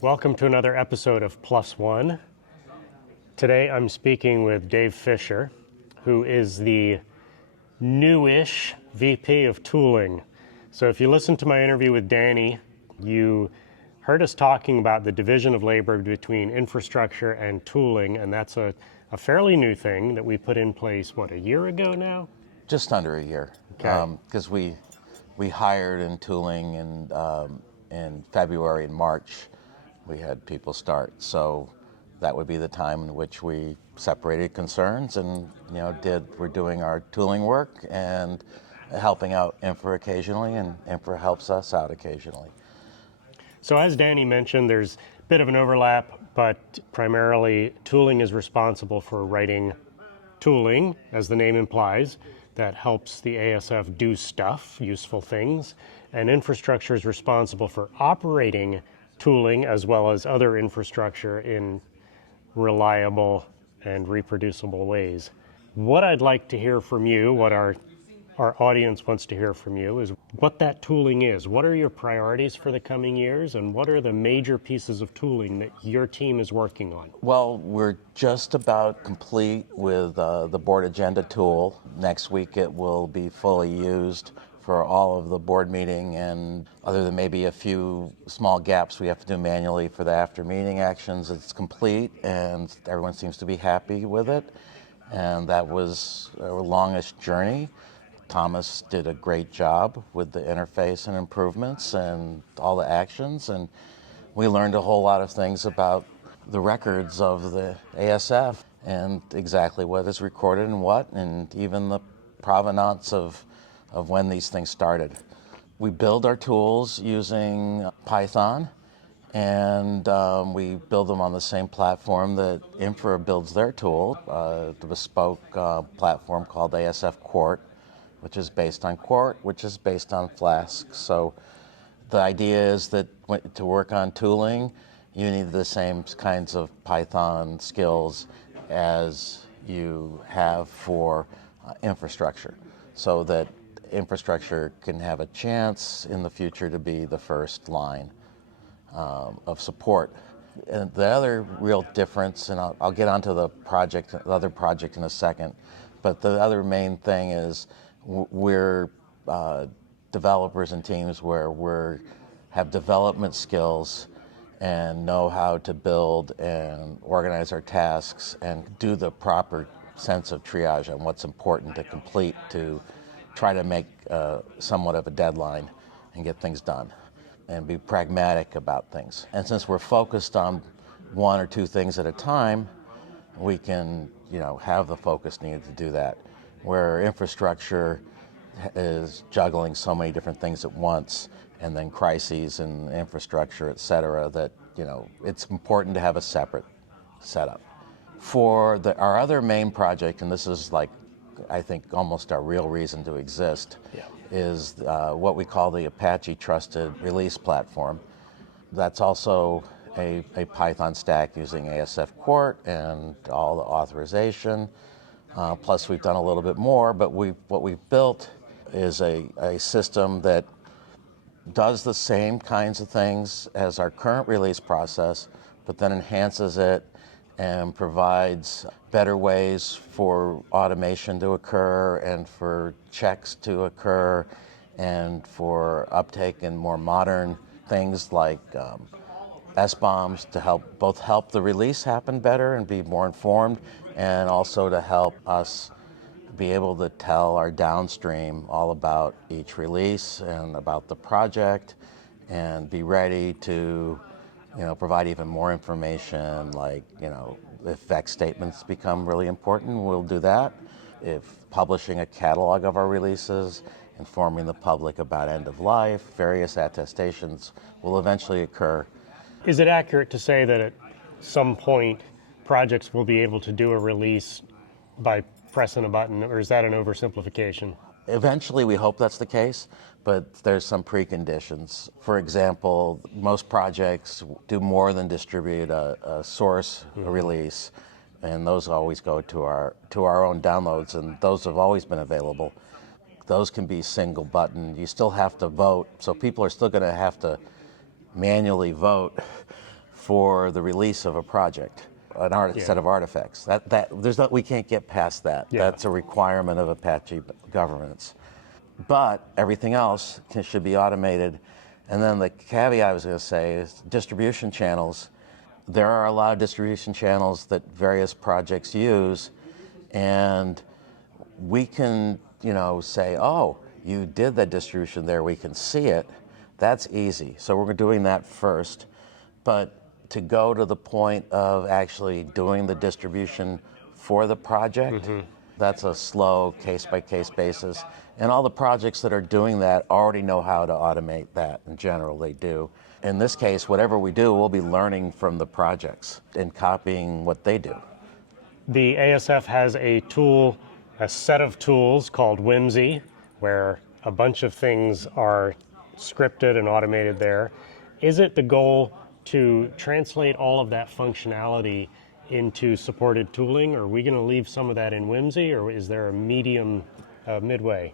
Welcome to another episode of Plus One. Today I'm speaking with Dave Fisher, who is the newish VP of Tooling. So if you listened to my interview with Danny, you heard us talking about the division of labor between infrastructure and tooling, and that's a fairly new thing that we put in place, a year ago now? Just under a year. Okay. Because we hired in tooling in February and March. We had people start, so that would be the time in which we separated concerns and we're doing our tooling work and helping out infra occasionally, and infra helps us out occasionally. So as Danny mentioned, there's a bit of an overlap, but primarily tooling is responsible for writing tooling, as the name implies, that helps the ASF do stuff, useful things, and infrastructure is responsible for operating tooling as well as other infrastructure in reliable and reproducible ways. What I'd like to hear from you, what our audience wants to hear from you, is what that tooling is. What are your priorities for the coming years, and what are the major pieces of tooling that your team is working on? Well, we're just about complete with the board agenda tool. Next week it will be fully used for all of the board meeting, and other than maybe a few small gaps we have to do manually for the after meeting actions, it's complete and everyone seems to be happy with it. And that was a longest journey. Thomas did a great job with the interface and improvements and all the actions, and we learned a whole lot of things about the records of the ASF and exactly what is recorded and what, and even the provenance of when these things started. We build our tools using Python, and we build them on the same platform that Infra builds their tool, the bespoke platform called ASF Quart, which is based on Quart, which is based on Flask. So the idea is that to work on tooling, you need the same kinds of Python skills as you have for infrastructure, so that infrastructure can have a chance in the future to be the first line of support. And the other real difference, and I'll get onto the other project in a second, but the other main thing is we're developers and teams where we have development skills and know how to build and organize our tasks and do the proper sense of triage on what's important to complete to try to make somewhat of a deadline and get things done and be pragmatic about things. And since we're focused on one or two things at a time, we can have the focus needed to do that. Where infrastructure is juggling so many different things at once, and then crises and infrastructure, et cetera, that it's important to have a separate setup. For our other main project, and this is I think almost our real reason to exist, is what we call the Apache Trusted Release Platform. That's also a Python stack using ASF Quart and all the authorization. Plus we've done a little bit more, but what we've built is a system that does the same kinds of things as our current release process, but then enhances it and provides better ways for automation to occur and for checks to occur and for uptake in more modern things like SBOMs to help the release happen better and be more informed, and also to help us be able to tell our downstream all about each release and about the project and be ready to provide even more information, like, if VEX statements become really important, we'll do that. If publishing a catalog of our releases, informing the public about end of life, various attestations will eventually occur. Is it accurate to say that at some point projects will be able to do a release by pressing a button, or is that an oversimplification? Eventually, we hope that's the case, but there's some preconditions. For example, most projects do more than distribute a source release, and those always go to our own downloads, and those have always been available. Those can be single button. You still have to vote, so people are still going to have to manually vote for the release of a project, set of artifacts. We can't get past that. Yeah. That's a requirement of Apache governance. But everything else should be automated. And then the caveat I was going to say is distribution channels. There are a lot of distribution channels that various projects use, and we can, say, oh, you did that distribution there, we can see it. That's easy. So we're doing that first. But to go to the point of actually doing the distribution for the project, that's a slow case-by-case basis. And all the projects that are doing that already know how to automate that. In general, they do. In this case, whatever we do, we'll be learning from the projects and copying what they do. The ASF has a set of tools called Whimsy, where a bunch of things are scripted and automated there. Is it the goal to translate all of that functionality into supported tooling? Or are we going to leave some of that in Whimsy, or is there a midway?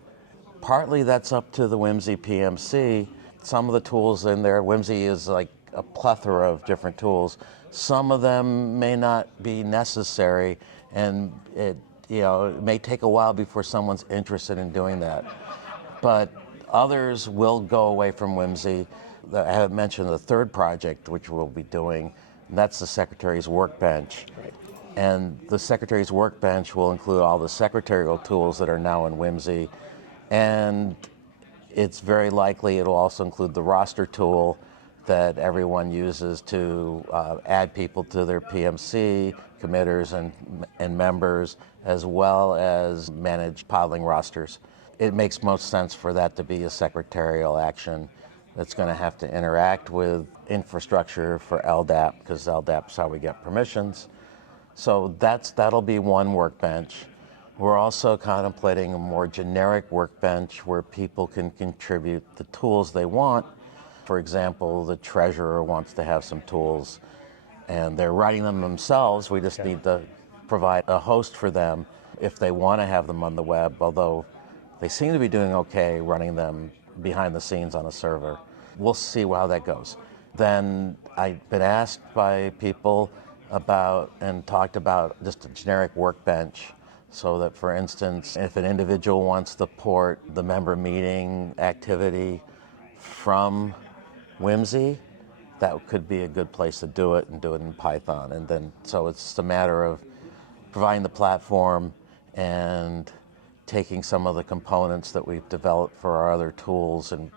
Partly that's up to the Whimsy PMC. Some of the tools in there, Whimsy is like a plethora of different tools. Some of them may not be necessary, and it may take a while before someone's interested in doing that. But others will go away from Whimsy. I have mentioned the third project, which we'll be doing, and that's the Secretary's Workbench. Right. And the Secretary's Workbench will include all the secretarial tools that are now in Whimsy, and it's very likely it'll also include the roster tool that everyone uses to add people to their PMC, committers and members, as well as manage piling rosters. It makes most sense for that to be a secretarial action that's going to have to interact with infrastructure for LDAP, because LDAP's how we get permissions. So that'll be one workbench. We're also contemplating a more generic workbench where people can contribute the tools they want. For example, the treasurer wants to have some tools, and they're writing them themselves. We just need to provide a host for them if they want to have them on the web, although they seem to be doing okay running them behind the scenes on a server. We'll see how that goes. Then I've been asked by people about and talked about just a generic workbench, so that, for instance, if an individual wants to port the member meeting activity from Whimsy, that could be a good place to do it, and do it in Python. And then, so it's just a matter of providing the platform and taking some of the components that we've developed for our other tools and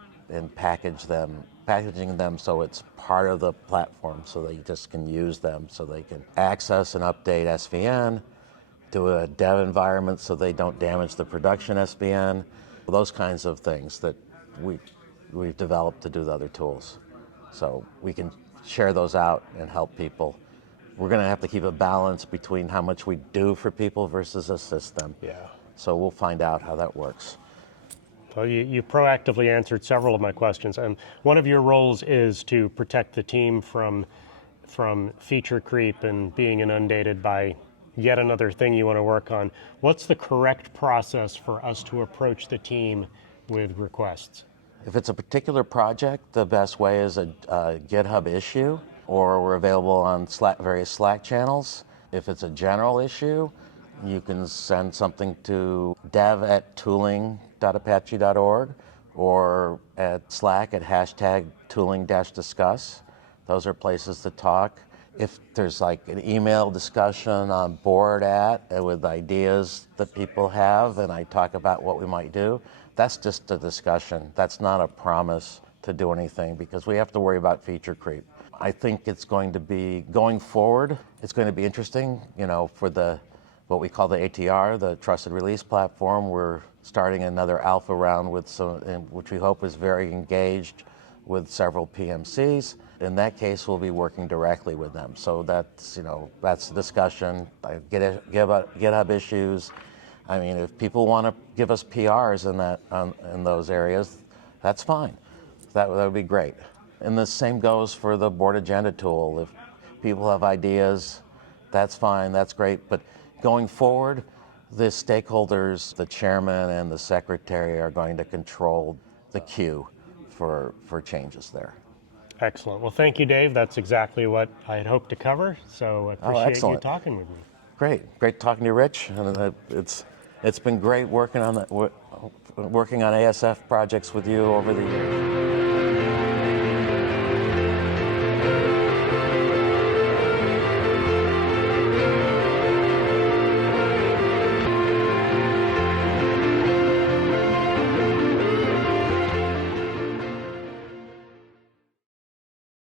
packaging them so it's part of the platform, so they just can use them, so they can access and update SVN, do a dev environment so they don't damage the production SVN, those kinds of things that we've developed to do the other tools. So we can share those out and help people. We're going to have to keep a balance between how much we do for people versus assist them. Yeah. So we'll find out how that works. Well, you proactively answered several of my questions. And one of your roles is to protect the team from feature creep and being inundated by yet another thing you want to work on. What's the correct process for us to approach the team with requests? If it's a particular project, the best way is a GitHub issue, or we're available on various Slack channels. If it's a general issue, you can send something to dev@tooling.apache.org or at Slack at #tooling-discuss. Those are places to talk. If there's like an email discussion on board with ideas that people have, and I talk about what we might do, that's just a discussion. That's not a promise to do anything, because we have to worry about feature creep. I think it's going to be, going forward, it's going to be interesting, for what we call the ATR, the Trusted Release Platform. We're starting another alpha round which we hope is very engaged with several PMCs. In that case, we'll be working directly with them. So that's the discussion. GitHub issues. I mean, if people want to give us PRs in those areas, that's fine. That would be great. And the same goes for the board agenda tool. If people have ideas That's fine, that's great. But going forward, the stakeholders, the chairman and the secretary are going to control the queue for changes there. Excellent. Well, thank you, Dave. That's exactly what I had hoped to cover. So I appreciate you excellent. talking with me. Great talking to you, Rich. And it's been great working on ASF projects with you over the years.